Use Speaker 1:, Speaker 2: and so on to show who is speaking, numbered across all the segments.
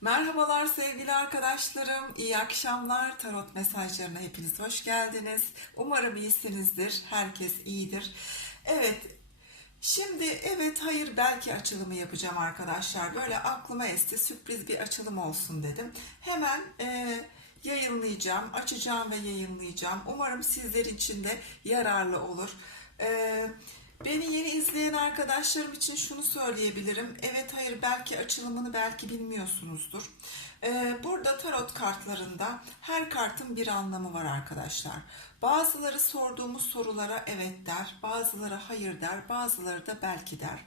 Speaker 1: Merhabalar sevgili arkadaşlarım. İyi akşamlar. Tarot mesajlarına hepiniz hoş geldiniz. Umarım iyisinizdir. Herkes iyidir. Evet. Şimdi evet hayır belki açılımı yapacağım arkadaşlar. Böyle aklıma esti sürpriz bir açılım olsun dedim. Hemen e, yayınlayacağım, açacağım ve yayınlayacağım. Umarım sizler için de yararlı olur. E, Beni yeni izleyen arkadaşlarım için şunu söyleyebilirim. Evet hayır belki açılımını belki bilmiyorsunuzdur. Ee, burada tarot kartlarında her kartın bir anlamı var arkadaşlar. Bazıları sorduğumuz sorulara evet der, bazıları hayır der, bazıları da belki der.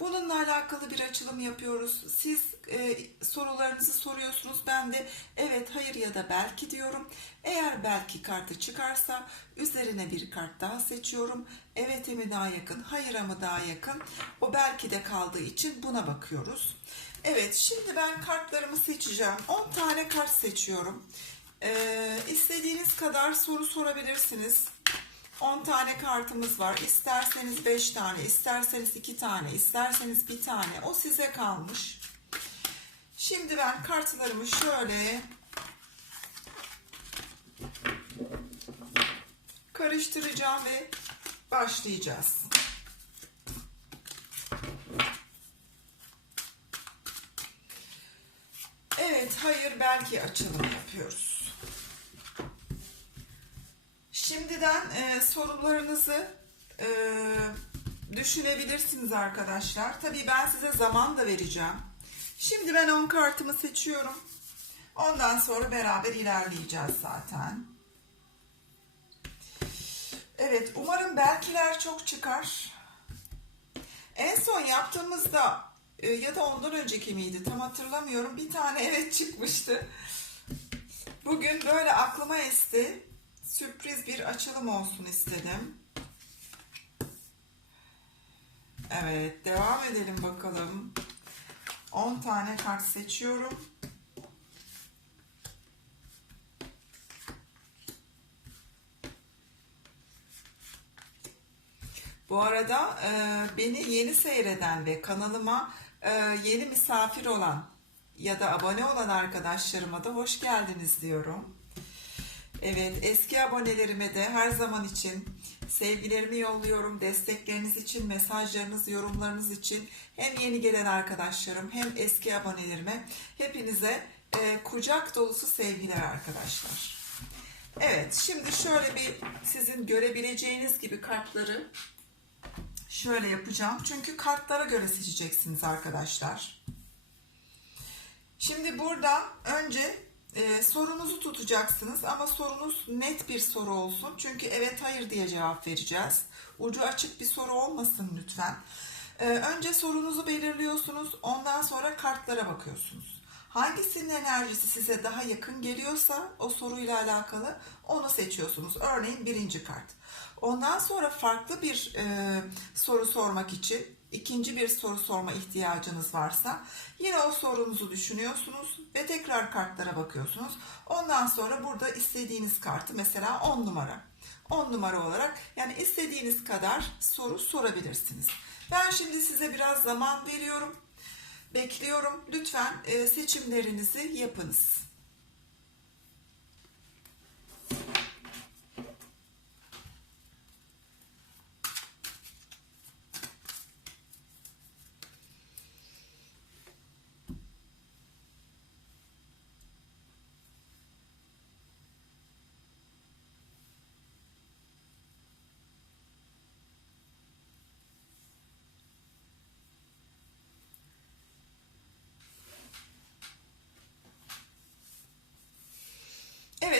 Speaker 1: Bununla alakalı bir açılım yapıyoruz. Siz e, sorularınızı soruyorsunuz. Ben de evet, hayır ya da belki diyorum. Eğer belki kartı çıkarsa üzerine bir kart daha seçiyorum. Evet'e mi daha yakın, hayır'a mı daha yakın? O belki de kaldığı için buna bakıyoruz. Evet, şimdi ben kartlarımı seçeceğim. 10 tane kart seçiyorum. Ee, istediğiniz kadar soru sorabilirsiniz. 10 tane kartımız var. İsterseniz 5 tane, isterseniz 2 tane, isterseniz bir tane. O size kalmış. Şimdi ben kartlarımı şöyle karıştıracağım ve başlayacağız. Evet, hayır belki açılım yapıyoruz. Şimdiden e, sorularınızı e, düşünebilirsiniz arkadaşlar. Tabii ben size zaman da vereceğim. Şimdi ben 10 kartımı seçiyorum. Ondan sonra beraber ilerleyeceğiz zaten. Evet, umarım belkiler çok çıkar. En son yaptığımızda e, ya da ondan önceki miydi tam hatırlamıyorum. Bir tane evet çıkmıştı. Bugün böyle aklıma esti. Sürpriz bir açılım olsun istedim. Evet, devam edelim bakalım. 10 tane kart seçiyorum. Bu arada e, beni yeni seyreden ve kanalıma e, yeni misafir olan ya da abone olan arkadaşlarıma da hoş geldiniz diyorum. Evet, eski abonelerime de her zaman için sevgilerimi yolluyorum. Destekleriniz için, mesajlarınız, yorumlarınız için hem yeni gelen arkadaşlarım hem eski abonelerime hepinize e, kucak dolusu sevgiler arkadaşlar. Evet, şimdi şöyle bir sizin görebileceğiniz gibi kartları şöyle yapacağım. Çünkü kartlara göre seçeceksiniz arkadaşlar. Şimdi burada önce e, sorunuzu tutacaksınız ama sorunuz net bir soru olsun. Çünkü evet hayır diye cevap vereceğiz. Ucu açık bir soru olmasın lütfen. E, önce sorunuzu belirliyorsunuz. Ondan sonra kartlara bakıyorsunuz. Hangisinin enerjisi size daha yakın geliyorsa o soruyla alakalı onu seçiyorsunuz. Örneğin birinci kart. Ondan sonra farklı bir e, soru sormak için ikinci bir soru sorma ihtiyacınız varsa yine o sorunuzu düşünüyorsunuz ve tekrar kartlara bakıyorsunuz. Ondan sonra burada istediğiniz kartı mesela 10 numara. 10 numara olarak yani istediğiniz kadar soru sorabilirsiniz. Ben şimdi size biraz zaman veriyorum. Bekliyorum. Lütfen e, seçimlerinizi yapınız.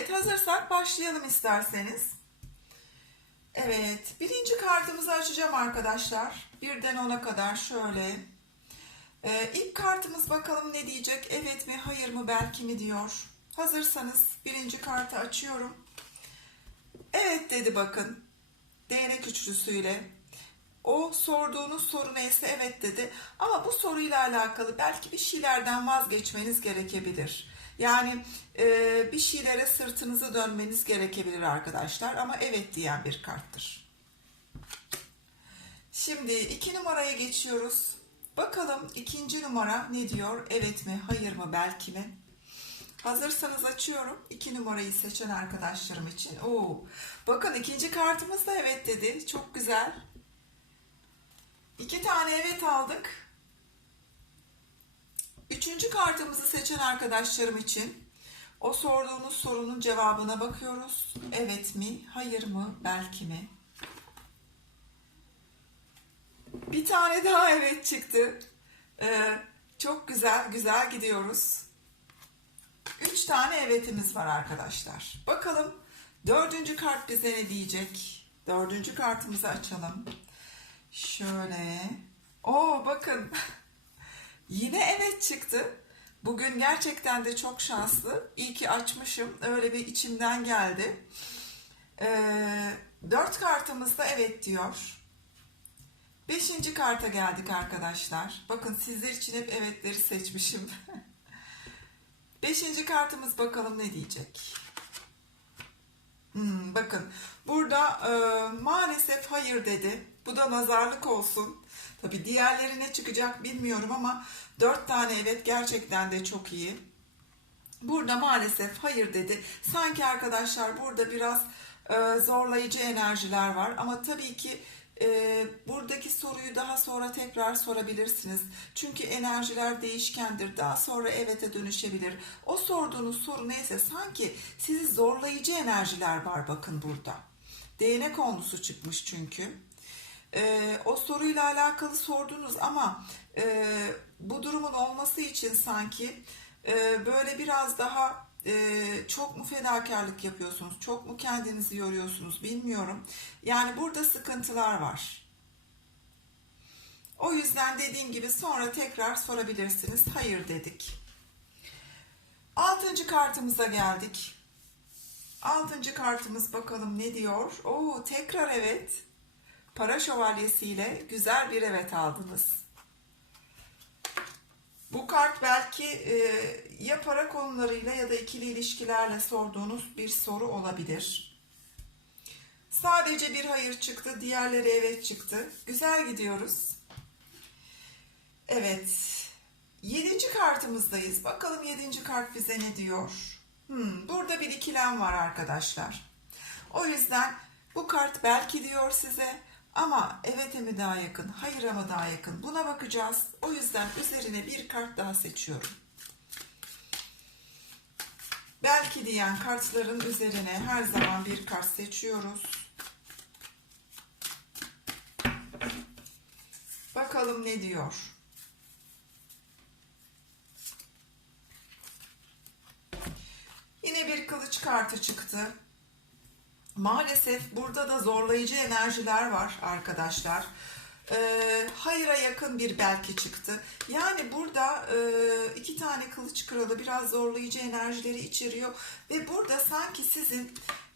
Speaker 1: Evet hazırsak başlayalım isterseniz. Evet birinci kartımızı açacağım arkadaşlar. Birden ona kadar şöyle. Ee, ilk kartımız bakalım ne diyecek? Evet mi hayır mı belki mi diyor. Hazırsanız birinci kartı açıyorum. Evet dedi bakın. Değnek üçlüsüyle. O sorduğunuz soru neyse evet dedi. Ama bu soruyla alakalı belki bir şeylerden vazgeçmeniz gerekebilir. Yani e, bir şeylere sırtınızı dönmeniz gerekebilir arkadaşlar. Ama evet diyen bir karttır. Şimdi iki numaraya geçiyoruz. Bakalım ikinci numara ne diyor? Evet mi, hayır mı, belki mi? Hazırsanız açıyorum. İki numarayı seçen arkadaşlarım için. Oo, bakın ikinci kartımız da evet dedi. Çok güzel. İki tane evet aldık. Üçüncü kartımızı seçen arkadaşlarım için o sorduğunuz sorunun cevabına bakıyoruz. Evet mi, hayır mı, belki mi? Bir tane daha evet çıktı. Ee, çok güzel, güzel gidiyoruz. Üç tane evetimiz var arkadaşlar. Bakalım dördüncü kart bize ne diyecek? Dördüncü kartımızı açalım. Şöyle. Oo bakın. Yine evet çıktı. Bugün gerçekten de çok şanslı. İyi ki açmışım. Öyle bir içimden geldi. Ee, dört kartımız da evet diyor. Beşinci karta geldik arkadaşlar. Bakın sizler için hep evetleri seçmişim. Beşinci kartımız bakalım ne diyecek. Hmm, bakın burada e, maalesef hayır dedi. Bu da nazarlık olsun. Tabi diğerleri ne çıkacak bilmiyorum ama dört tane evet gerçekten de çok iyi. Burada maalesef hayır dedi. Sanki arkadaşlar burada biraz e, zorlayıcı enerjiler var ama tabii ki e, buradaki soruyu daha sonra tekrar sorabilirsiniz. Çünkü enerjiler değişkendir. Daha sonra evete dönüşebilir. O sorduğunuz soru neyse sanki sizi zorlayıcı enerjiler var bakın burada. Değnek konusu çıkmış çünkü. E, o soruyla alakalı sordunuz ama e, bu durumun olması için sanki e, böyle biraz daha e, çok mu fedakarlık yapıyorsunuz, çok mu kendinizi yoruyorsunuz bilmiyorum. Yani burada sıkıntılar var. O yüzden dediğim gibi sonra tekrar sorabilirsiniz. Hayır dedik. Altıncı kartımıza geldik. Altıncı kartımız bakalım ne diyor? Oo tekrar evet. Para şövalyesiyle güzel bir evet aldınız. Bu kart belki e, ya para konularıyla ya da ikili ilişkilerle sorduğunuz bir soru olabilir. Sadece bir hayır çıktı, diğerleri evet çıktı. Güzel gidiyoruz. Evet. Yedinci kartımızdayız. Bakalım yedinci kart bize ne diyor? Hmm, burada bir ikilem var arkadaşlar. O yüzden bu kart belki diyor size ama evet'e mi daha yakın, hayır'a mı daha yakın buna bakacağız. O yüzden üzerine bir kart daha seçiyorum. Belki diyen kartların üzerine her zaman bir kart seçiyoruz. Bakalım ne diyor. Yine bir kılıç kartı çıktı. Maalesef burada da zorlayıcı enerjiler var arkadaşlar. Ee, hayıra yakın bir belki çıktı. Yani burada e, iki tane kılıç kralı biraz zorlayıcı enerjileri içeriyor. Ve burada sanki sizin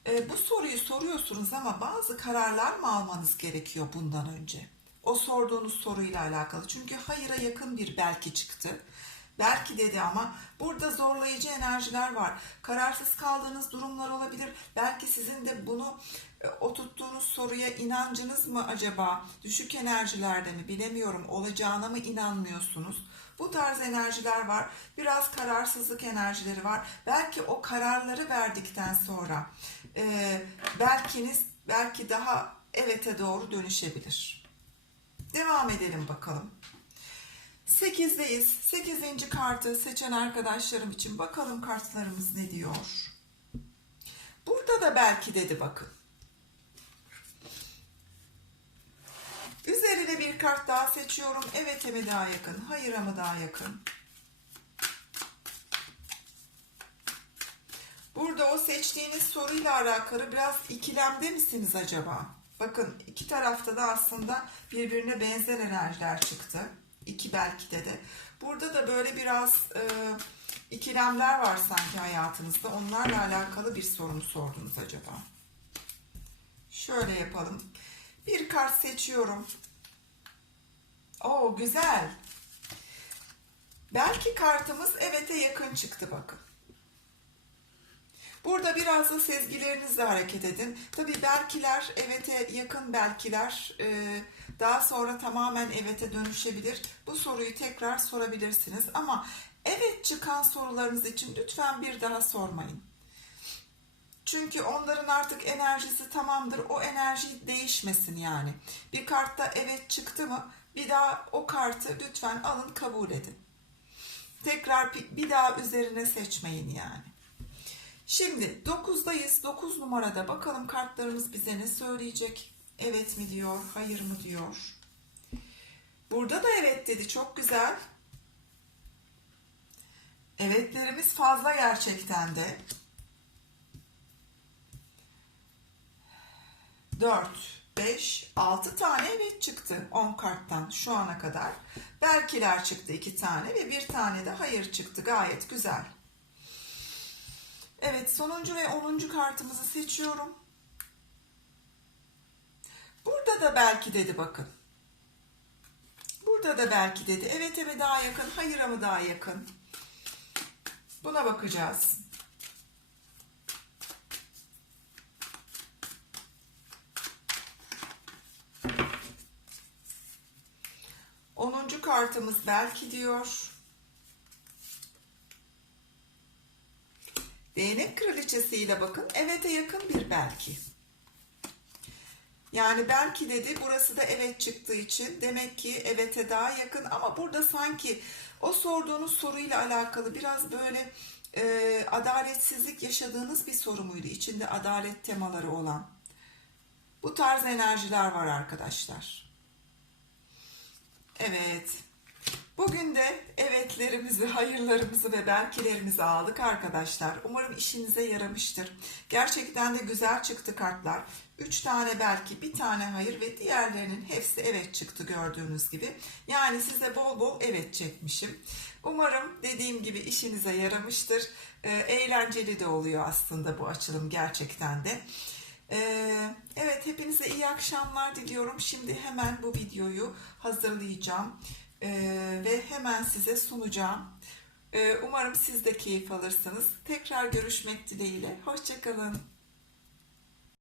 Speaker 1: e, bu soruyu soruyorsunuz ama bazı kararlar mı almanız gerekiyor bundan önce? O sorduğunuz soruyla alakalı. Çünkü hayıra yakın bir belki çıktı. Belki dedi ama burada zorlayıcı enerjiler var. Kararsız kaldığınız durumlar olabilir. Belki sizin de bunu e, o tuttuğunuz soruya inancınız mı acaba düşük enerjilerde mi bilemiyorum olacağına mı inanmıyorsunuz? Bu tarz enerjiler var. Biraz kararsızlık enerjileri var. Belki o kararları verdikten sonra e, belkiniz belki daha evete doğru dönüşebilir. Devam edelim bakalım. 8'deyiz. 8. kartı seçen arkadaşlarım için bakalım kartlarımız ne diyor. Burada da belki dedi bakın. Üzerine bir kart daha seçiyorum. Evet'e mi daha yakın, hayır'a mı daha yakın? Burada o seçtiğiniz soruyla alakalı biraz ikilemde misiniz acaba? Bakın iki tarafta da aslında birbirine benzer enerjiler çıktı. İki belki de de. Burada da böyle biraz e, ikilemler var sanki hayatınızda. Onlarla alakalı bir sorunu sordunuz acaba? Şöyle yapalım. Bir kart seçiyorum. Oo güzel. Belki kartımız evet'e yakın çıktı bakın. Burada biraz da sezgilerinizle hareket edin. Tabii belkiler, evet'e yakın belkiler e, Daha sonra tamamen evete dönüşebilir. Bu soruyu tekrar sorabilirsiniz. Ama evet çıkan sorularınız için lütfen bir daha sormayın. Çünkü onların artık enerjisi tamamdır. O enerji değişmesin yani. Bir kartta evet çıktı mı bir daha o kartı lütfen alın kabul edin. Tekrar bir- daha üzerine seçmeyin yani. Şimdi 9'dayız. 9 numarada bakalım kartlarımız bize ne söyleyecek? Evet mi diyor, hayır mı diyor. Burada da evet dedi. Çok güzel. Evetlerimiz fazla gerçekten de. 4, 5, 6 tane evet çıktı 10 karttan şu ana kadar. Belkiler çıktı 2 tane ve bir tane de hayır çıktı. Gayet güzel. Evet sonuncu ve 10. kartımızı seçiyorum. Da belki dedi bakın. Burada da belki dedi. Evet mi daha yakın, hayır mı daha yakın? Buna bakacağız. 10. kartımız belki diyor. Değnek kraliçesiyle bakın. Evet'e yakın bir belki. Yani belki dedi burası da evet çıktığı için demek ki evet'e daha yakın ama burada sanki o sorduğunuz soruyla alakalı biraz böyle e, adaletsizlik yaşadığınız bir soru muydu? İçinde adalet temaları olan. Bu tarz enerjiler var arkadaşlar. Evet. Bugün de evetlerimizi, hayırlarımızı ve belkilerimizi aldık arkadaşlar. Umarım işinize yaramıştır. Gerçekten de güzel çıktı kartlar. 3 tane belki, bir tane hayır ve diğerlerinin hepsi evet çıktı gördüğünüz gibi. Yani size bol bol evet çekmişim. Umarım dediğim gibi işinize yaramıştır. Ee, eğlenceli de oluyor aslında bu açılım gerçekten de. Ee, evet hepinize iyi akşamlar diliyorum. Şimdi hemen bu videoyu hazırlayacağım ee, ve hemen size sunacağım. Umarım siz de keyif alırsınız. Tekrar görüşmek dileğiyle. Hoşçakalın.